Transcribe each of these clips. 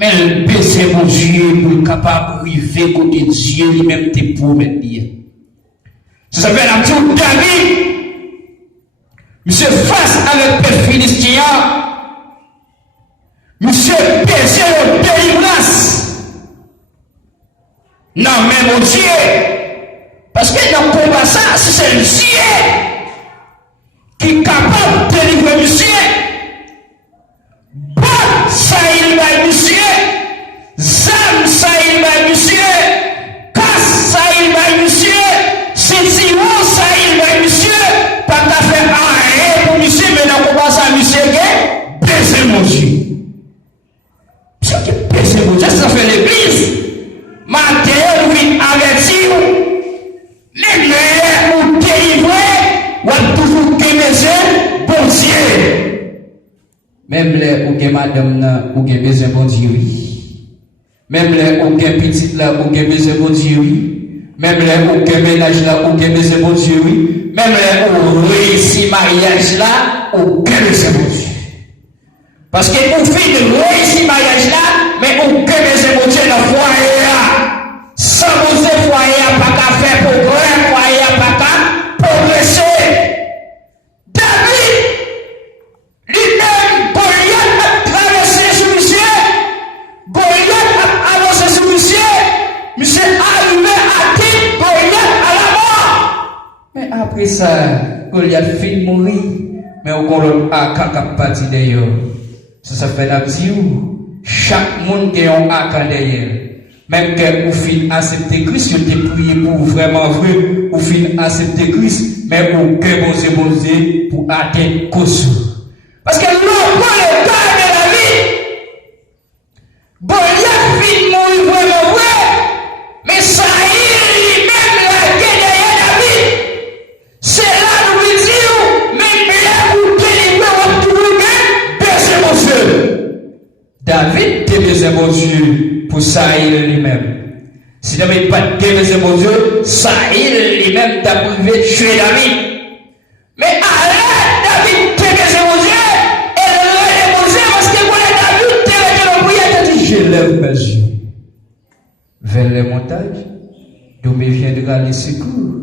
Mais le baisser mon Dieu pour être capable d'arriver côté Dieu lui-même te promet bien. Ça s'appelle un petit David. Monsieur face avec le Philistin. Monsieur baisser la délivrance. Non mais mon Dieu. Parce que dans le combat ça, c'est le Dieu qui est capable de délivrer monsieur. Ça il va monsieur, Zam ça il va monsieur, Casse ça il va monsieur, Sintimo ça il va monsieur, pas qu'à faire rien pour monsieur, mais dans le combat ça monsieur, baissez mon Dieu. C'est que baissez mon Dieu, ça fait l'église. Matin, oui, avertir, les meilleurs ou délivrer, ou toujours qu'aimer, bon Dieu. Même les ou gen madame ou gen besoin bon Dieu oui. Même les ou gen petite là ou gen besoin bon Dieu oui. Même les ou gen ménage là ou gen besoin bon Dieu oui. Même les ou réussi mariage là ou gen besoin bon Dieu. Parce que ou fait de réussi mariage là, mais ou gen besoin bon Dieu dans foyer là. Sans vous foyer pas qu'à faire progrès, foyer pas qu'à progresser. Monsieur arrivé à tête Goliath à la mort. Mais après ça, Goliath fait mourir. Mais au Goliath a quand parti d'ailleurs. Ça fait la vie où chaque monde qui a un acte derrière. Même que vous fin accepter Christ, vous te prié pour vraiment vrai, vous fin accepter Christ, mais vous que bon Dieu pour atteindre cause. Parce que l'homme pour le cas de la vie, Goliath fin mourir vraiment vrai. Mais ça y est, même la derrière David. C'est là nous lui disons, même là vous délivrer votre trouver, baissez mon Dieu. David débaissait mon Dieu pour Saïl lui-même. Si David pas débaissé mon Dieu, Saïl lui-même t'a privé de tuer David. Mais arrête David débaissé mon Dieu, et le mon Dieu, parce que voilà David débaissé mon prière, dit je lève mes yeux vers les montagnes, d'où me viendra les secours.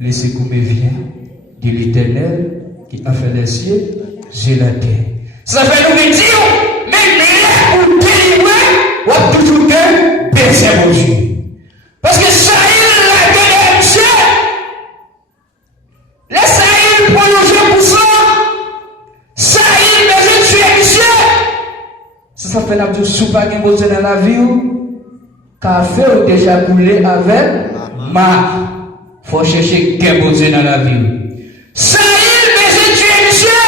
Les secours me viennent de l'Éternel qui a fait les cieux et la terre. Ça fait nous dire, même là pour délivrer, on a toujours que baisser mon Dieu. Parce que Saïl l'a donné monsieur. Les Saïl prolongé pour ça. Saïl besoin de tuer monsieur. Ça fait la vie sous pas qu'il y a dans la vie. Café ou déjà coulé avec ma. Faut chercher quel bon Dieu dans la vie. Saïl besoin tuer monsieur.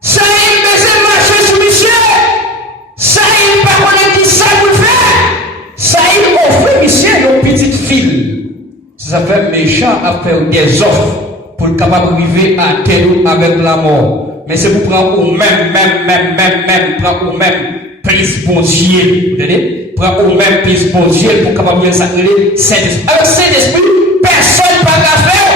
Saïl besoin marcher sur monsieur. Saïl pas connaître qui ça vous fait. Saïl offre monsieur une petite fille. Ça fait méchant à faire des offres pour le capable d'arriver à terre avec la mort. Mais c'est pour prendre au même, prendre au même plus bon Dieu. Vous entendez? Prends au même plus bon Dieu pour capable de s'appeler Saint-Esprit. Avec Saint-Esprit, personne ne peut faire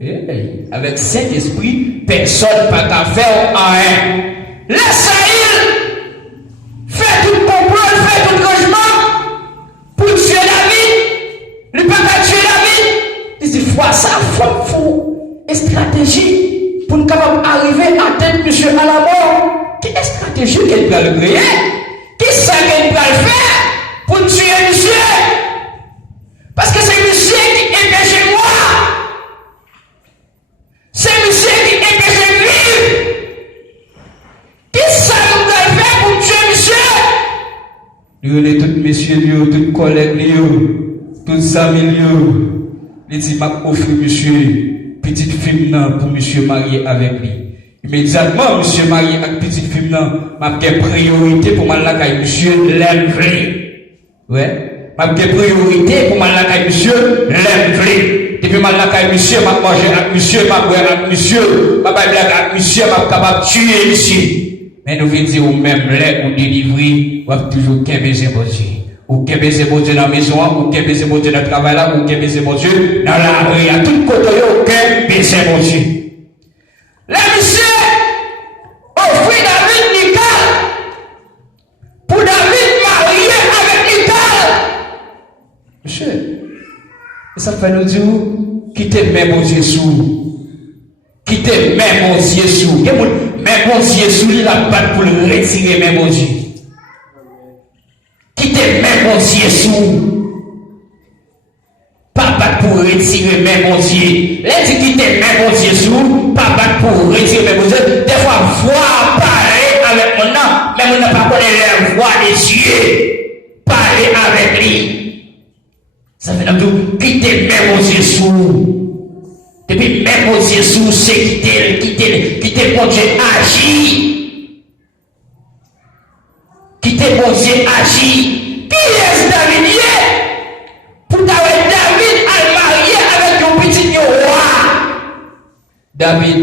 rien. Avec Saint-Esprit, personne ne peut faire rien. La Saïl fait tout complot, fait tout rangement pour tuer David. Il ne peut pas tuer David. Il dit, fois ça, faut une stratégie pour nous capable d'arriver à atteindre monsieur à la mort. Quelle stratégie qu'elle va le créer? Qu'est-ce qu'elle va le faire pour tuer monsieur? Parce que c'est monsieur qui empêche moi. C'est monsieur qui empêche vivre. Qu'est-ce qu'elle va le faire pour tuer monsieur? Nous, tous messieurs, tous collègues, tous amis, il dit, m'a offert monsieur, petite fille pour monsieur marié avec lui. Immédiatement, monsieur marié avec petite fille, m'a priorité pour ma lacaille, monsieur l'enlever. Ouais. M'a priorité pour ma lacaille, monsieur l'enlever. Depuis ma lacaille, monsieur, m'a mangé avec monsieur, m'a boire avec monsieur, m'a baille avec monsieur, m'a capable de tuer monsieur. Mais nous venons dire au même lait ou délivrer, ou toujours qu'un baiser bon Dieu. Ou qu'un baiser bon Dieu dans la maison, ou qu'un baiser bon Dieu dans le travail là, ou qu'un baiser bon Dieu dans la rue, à tout côté, ou qu'un baiser bon Dieu. La monsieur, offrit David Michal, Ça fait nous dire, quittez même mon Dieu sous. Quittez même mon Dieu sous. Même mon Dieu sous, il a pas pour le retirer même mon Dieu. Quittez même mon Dieu sous. Pas battre pour retirer même mon Dieu. Là, dit quittez même mon Dieu sous. Pas battre pour retirer même mon Dieu. Des fois, voir parler avec mon nom, mais on n'a pas connaît la voix des cieux. Parler avec lui. Ça fait tout quitter même mon Dieu sous. Depuis même mon Dieu sous, c'est quitter mon Dieu agit. Quitter mon Dieu agit. Qui est David? Pour t'avoir David à marier avec un petit roi. David,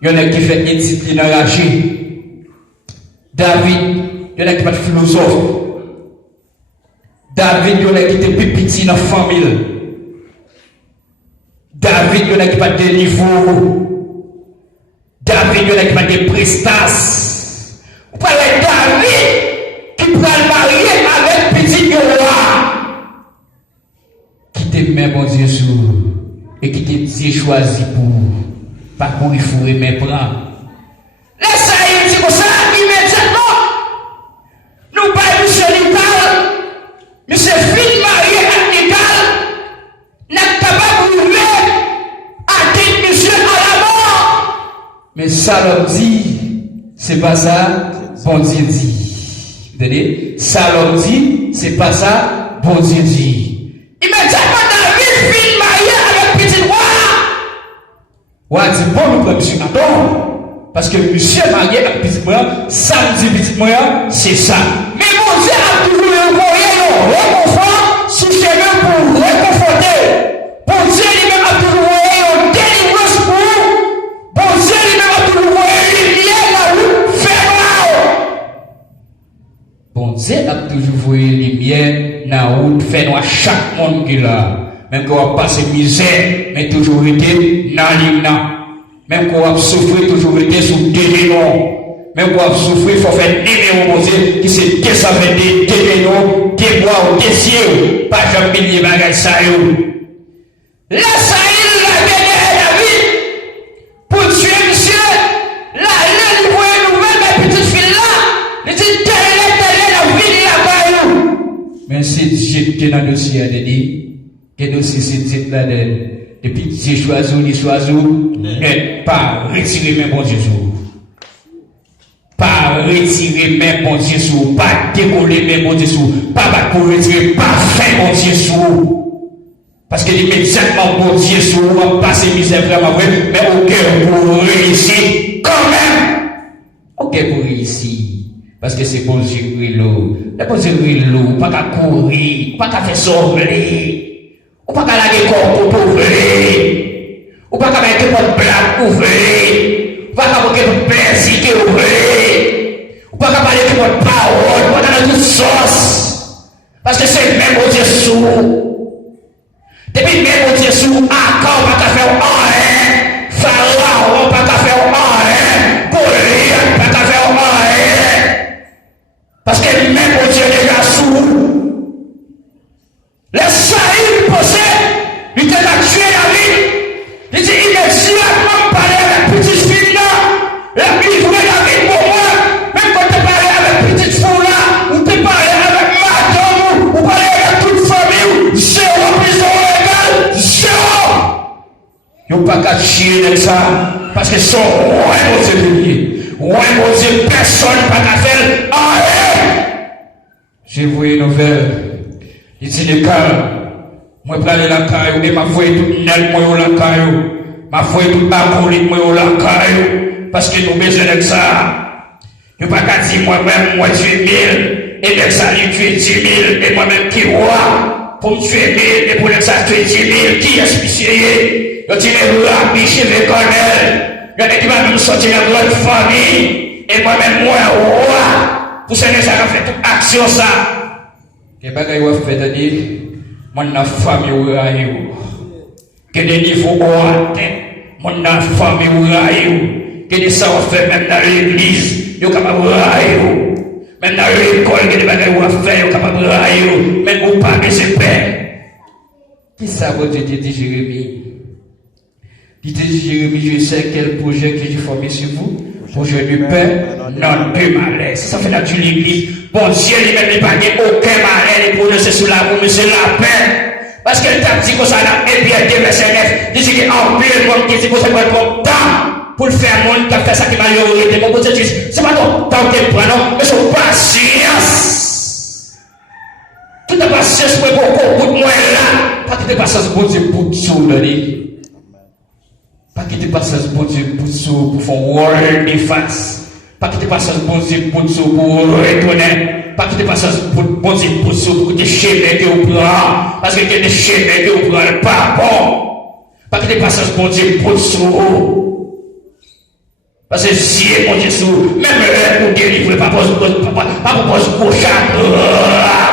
il y en a qui fait une discipline agir. David, il y en a qui fait philosophe. David, il y en a qui était plus petit dans la famille. David, il y en a qui pas de niveau. David, il y en a qui pas de prestas. Vous parlez de David qui peut le marier avec petit roi. Qui te met mon Dieu sur et qui te dit choisi pour pas pour y fourrer mes plans. Laisse ça, il dit comme ça, immédiatement. Nous parlons sur l'État. Monsieur fils marié à l'égal n'est capable de rouler à dire monsieur à la mort. Mais ça l'homme dit, c'est pas ça, bon Dieu dit. Vous entendez? Ça l'homme dit, c'est pas ça, bon Dieu dit. Immédiatement David, fils marié avec petit roi. Ouais, dit bon, nous prenons monsieur attends. Parce que monsieur marié avec petit roi, ça me dit petit roi, c'est ça. Mais mon Dieu a toujours envoyé réconfort sous chemin pour réconforter. Bon Dieu lui-même a toujours envoyé une délivrance pour. Bon Dieu lui-même a toujours envoyé lumière là où fait noir. Bon Dieu a toujours envoyé lumière là où fait noir chaque monde qui est là. Même quand on passe misère, mais toujours été dans l'hymne. Même quand on souffre, toujours été sous délénon. Même quand on souffre, il faut faire numéro mon Dieu, qui c'est que ça fait des délénon, des bois ou des cieux, pas jamais milliers bagages ça yo. Là, ça y est, la dernière David, pour tuer monsieur, là, il voit une nouvelle, ma petite fille là, il dit, telle la ville là-bas. Mais c'est Dieu qui est dans le dossier à dire. Que dossier c'est titre là depuis Dieu choisi, n'est pas retirer même bon Dieu sous. Pas retirer même bon Dieu sous, pas décoller même bon Dieu sous, pas pour retirer, pas faire bon Dieu sous. Parce que immédiatement bon Dieu sous, on passe misère vraiment vrai, mais ok pour réussir quand même. Ok pour réussir. Parce que c'est bon Dieu qui est l'eau. Le bon Dieu qui est l'eau, pas qu'à courir, pas qu'à faire sauver. Ou pas qu'à la décor pour ouvrir. Ou pas qu'à mettre votre blague ouvrir. Ou pas qu'à mettre votre plaisir ouvrir. Ou pas qu'à parler de votre parole. Ou pas qu'à toute sauce. Parce que c'est le même au Dieu sous. Depuis le même au Dieu sous, encore pas qu'à faire un. Pharaon, pas qu'à faire un. Goliath, pas qu'à faire un. Parce que le même au Dieu déjà sous. Les saïds possèdent, il t'a tué la vie. Il dit immédiatement parler avec petite fille là. La vie jouait la vie pour moi. Même quand tu parles avec petite fille là, ou tu parles avec madame, ou parler avec toute famille, zéro prison légale, zéro. Il n'y a pas qu'à chier de ça. Parce que son roi est mon Dieu. Roi mon Dieu, personne n'a pas qu'à faire rien. J'ai vu une nouvelle. Il dit le cas, moi je aller la caillou, et ma foi est toute nette, moi la caillou, ma foi est toute acolyte, moi la caillou, parce que nous besoin de ça. Je ne peux pas dire moi-même, moi tuer 1000, et bien ça lui tuer 10 000, et moi-même qui roi, pour me tuer 1000, et pour ça tuer 10 000, qui est spécié? Je dis les rois, biché, les colonels, il y en a qui va nous sortir de notre famille, et moi-même, moi roi, pour ça, ça a fait toute action ça. Et bagay ou fait à dire, mon famille ou raïou. Que des niveaux hauts mon famille ou raïou. Que des ça fait même dans l'église, yo capable raïou. Même dans l'école, que des bagay ou fait, yo capable raïou. Même ou pas que c'est paix. Qui ça, bon Dieu, dit Jérémie? Dit Jérémie, je sais quel projet que j'ai formé sur vous. Projet de paix, non de malaise. Ça fait la de l'église. Bon Dieu, lui-même, il n'a pas aucun malaise. Il prononce sur l'amour, mais c'est la paix. Parce que t'a dit que ça n'a pas bien été, verset 9. Dit qu'il y a un peu de monde qui dit que ça va être bon temps pour le faire, monde qui a fait ça qui m'a eu. Mon côté, c'est pas ton temps que tu prends, non, mais c'est patience. Tout est patience pour beaucoup, pour moi là. Pas que tu patience pour Dieu, pour tout, pas que tu patience pour Dieu, pour tout, pour faire world de face. Pas que tu patience pour Dieu, pour tout, pour retourner. Pas que tu passes pour Dieu, pour ça, pour que tu chemins que vous prenez. Parce que tu chemins que vous prenez pas bon. Pas que tu passes pour Dieu, pour ça. Parce que si mon Dieu, même pour délivrer, pas pour cocher à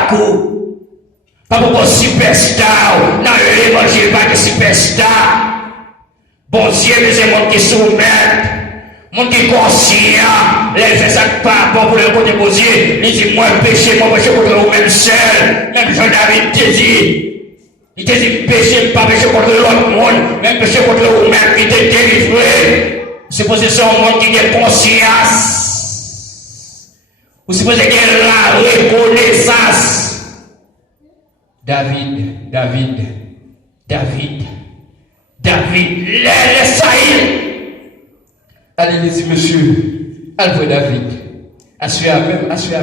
coup. Pas pour superstar. Non, l'évangile, pas de superstar. Bon Dieu, mais c'est mon qui soumet. Mon qui est conscient, les fait ça pas bon pour le côté positif. Il dit, moi, péché contre vous-même seul. Même Jean-David te dit. Il te dit, péché, pas péché contre l'autre monde. Même péché contre vous-même, il te délivré. C'est pour ça un monde qui a conscience. Vous supposez qu'il y a la reconnaissance. David, les Saïd. Allez, dit monsieur, allez, David, assure à même, monsieur,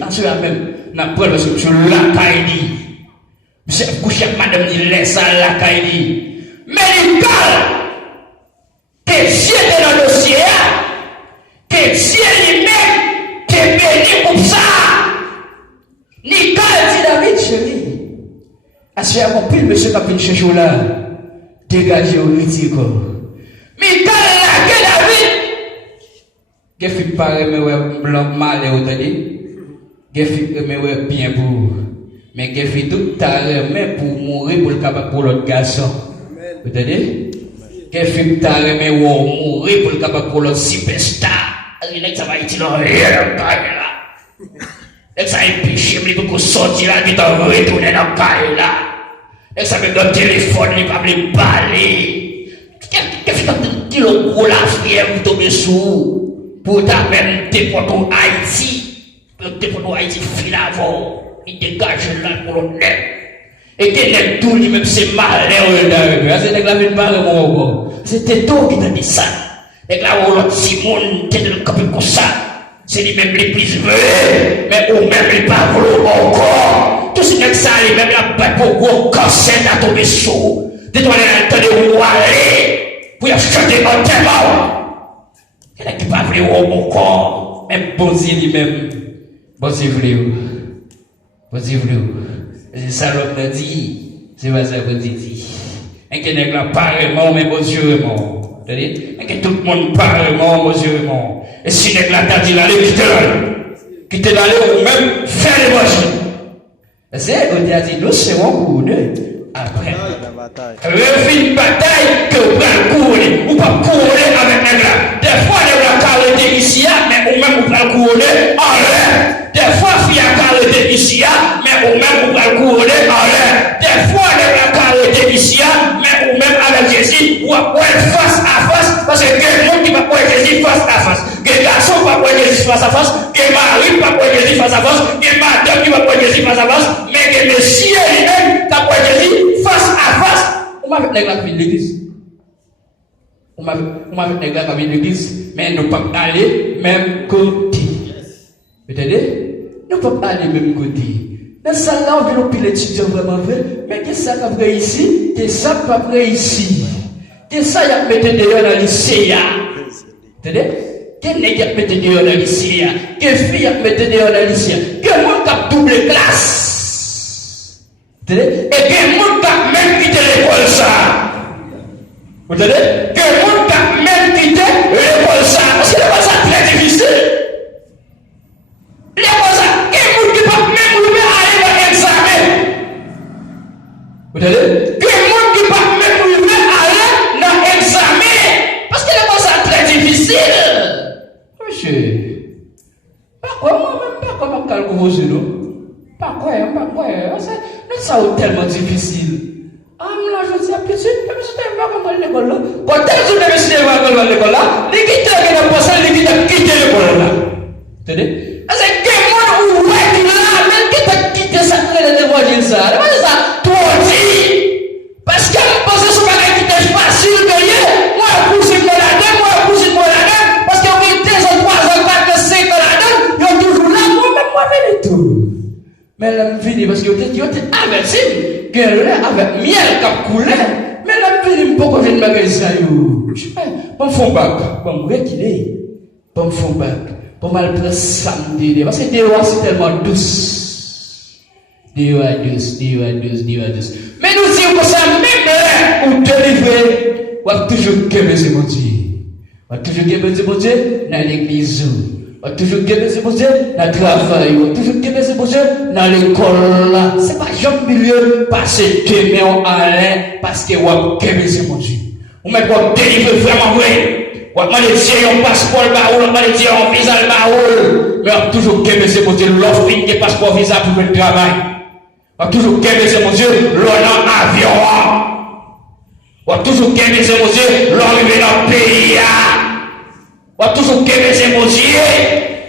assure à même, n'a pas le monsieur, la caïdi. Monsieur, couché madame, il laisse la caïdi. Mais il parle, que Dieu est dans le dossier, que Dieu lui-même, que béni pour ça. Nicole dit David, chérie, assure à mon pile, monsieur, capitaine Chéchou là, dégagez au ridicule. Michael là, que David, que fit paraît me blanc mal et autant que fit me bien pour, mais que fit tout à l'heure pour mourir pour le capable pour l'autre garçon. Vous entendez? Que fit à l'heure mourir pour le capable pour l'autre superstar. Ça va être là. Et ça est péché, mais pour sortir là, il doit retourner dans le caille là. Et ça me donne téléphone, il va me parler. Qui le gros la fière vous tomber sous pour ta même déporter Haïti, pour déporter Haïti fil avant, il dégage là pour le net. Et que n'est tout lui même c'est malheureux d'ailleurs. C'est la vie de malheureux. C'était toi qui t'a dit ça. Et là où l'autre Simon t'es dans le cap comme ça. C'est lui-même l'église veut, mais ou même il pas voulu encore. Tout ce que ça lui-même la bête pour gros cancer à tomber sous. Détourner la tête de où aller. Pour y acheter un témoin. Il y a qui pas voulu au corps. Même bon Dieu lui-même. Bon Dieu voulu. Bon Dieu voulu. C'est ça l'homme dit. C'est pas ça que Dieu dit. Et que n'est pas vraiment, mais bon Dieu est mort. Et que tout le monde parle vraiment, bon Dieu est mort. Et si n'est pas dit d'aller, quittez d'aller ou même faire l'évangile. C'est, on a dit, nous serons couronnés après. Refine bataille que vous pouvez couronner. Ou pas couronner avec les gars. Des fois, les gars carrément ici, mais ou même vous pouvez couronner en l'air. Des fois, il y a carrément ici, mais ou même vous pouvez couronner en l'air. Des fois, les gars carrément ici, mais ou même avec Jésus, ou face à face, parce que quelqu'un qui va voir Jésus face à face. Quel garçon va voir Jésus face à face, quel mari va voir Jésus face à face, quel madame qui va voir Jésus face à face, mais quel monsieur lui-même va voir Jésus face à face. On m'a fait la vie de l'église. On m'a fait la vie de l'église, mais nous ne pouvons pas aller même côté. Vous entendez? Nous ne pouvons pas aller même côté. Dans ça là, on veut pile étudiant vraiment vrai, mais qu'est-ce que ça après ici? Qu'est-ce que ça après ici? Qu'est-ce que ça y a mis dehors dans le lycée? Vous entendez? Quel n'est-ce qui a mis dehors dans le lycée? Quelle fille a mis dehors dans le lycée? Quel monde qui a double classe? Vous entendez? Et quel monde qui a même quitté l'école ça? Vous entendez? Quel monde qui a même quitté l'école ça? Parce que l'école ça très difficile. L'école ça, quel monde qui peut même aller dans l'examen? Vous entendez? Quel monde qui peut même aller dans l'examen? Parce que l'école ça très difficile. Monsieur, pas quoi moi-même, pas comment calculer nous. Pas quoi. Ça est tellement difficile. Là, je dis à petit, même si tu n'as pas l'école là. Quand tu as décidé de l'école là, les qui t'ont passé, les qui t'ont quitté l'école là. Tu sais? C'est que moi, où est-ce là, même qui t'a quitté ça, l'évangile ça. C'est ça, toi aussi. Parce que je pense que ce bagage qui est facile de lire, moi, je pousse moi là-dedans, parce que vous êtes 2 ans, 3 ans, 4 ans, 5 ans là-dedans, ils sont toujours là, moi, je tout. Mais là, je finis parce que vous êtes averti, que avec miel qui a coulé, mais là, je finis pour que je ne me ça. Bon, fond bac, bon, reculer, bon, fond bac, pour mal prendre samedi, parce que des rois, c'est tellement douce. Des rois douce. Mais nous disons que ça, même là, où délivrer, on va toujours gueuler mon Dieu. On va toujours gueuler mon Dieu dans l'église. On va toujours gueuler mon Dieu dans le travail. On va toujours gueuler mon Dieu dans l'école. Ce n'est pas Jean-Milieu parce que demain on allait, parce que on va gueuler mon Dieu. On va délivrer vraiment vrai. On va demander un passeport baoul, on va demander un visa baoul. Mais on va toujours gueuler mon Dieu l'offre de passeport visa pour le travail. On va toujours gueuler mon Dieu l'on avion. On va toujours gueuler mon Dieu l'on arrive dans le pays. On va toujours gueuler mon Dieu.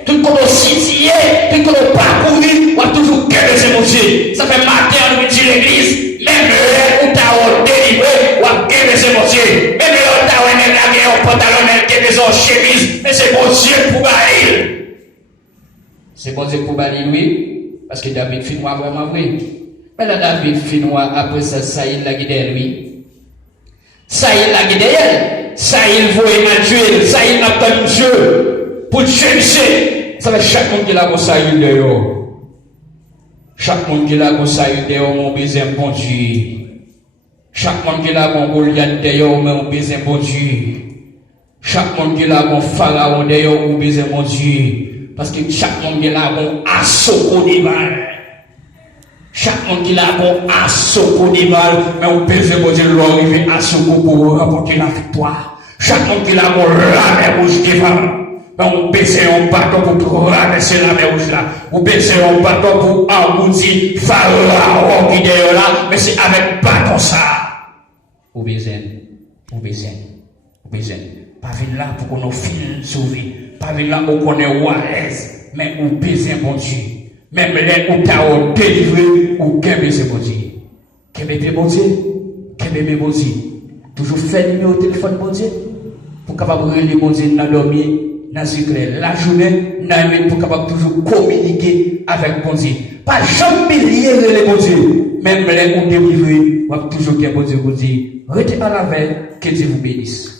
Tout comme on s'y tout comme on parcouru, on va toujours gueuler mon Dieu. Ça fait matin on dit l'église, même le où t'as délivré, on va gueuler mon Dieu. Même le t'as un pantalon, une chemise, mais c'est mon Dieu pour bailler. C'est bon Dieu pour bailler, oui, parce que David Finois vraiment vrai. Mais là, David Finois, après ça il l'a guidé lui. Ça il l'a guidé elle. Ça il voit Emmanuel. Ça il attend Dieu pour chercher. Ça fait chaque monde qui l'a comme ça il dehors. Chaque monde qui l'a comme ça il dehors, mon baiser bon Dieu. Chaque monde qui l'a comme Goliath dehors, mon baiser bon Dieu. Chaque monde qui l'a comme Pharaon dehors, mon baiser bon Dieu. Parce que chaque monde qui l'a comme assaut au déval. Chaque monde qui l'a bon assaut au déval, mais on peut se poser l'arrivée assaut pour remporter la victoire. Chaque monde qui l'a bon la mer rouge déval, mais on peut se un bâton pour ramasser la mer rouge là. On peut se un bâton pour engloutir Pharaon qui est là, mais c'est avec bâton ça. Ou besoin. Pas venir là pour qu'on nous file sauver. Pas venir là pour qu'on est à l'aise, mais on besoin bon Dieu. Même les où t'as délivré ou qu'est-ce c'est bon Dieu. Qu'est-ce bon Dieu? Qu'est-ce bon Dieu? Toujours faire numéro au téléphone bon Dieu. Pour capable de bon Dieu dans dormir, dans secret. La journée, dans la pour capable toujours communiquer avec bon Dieu. Pas jamais lier les bon Dieu. Même les où délivré, ou toujours qu'est bon Dieu vous dit. Restez en la veille, que Dieu vous bénisse.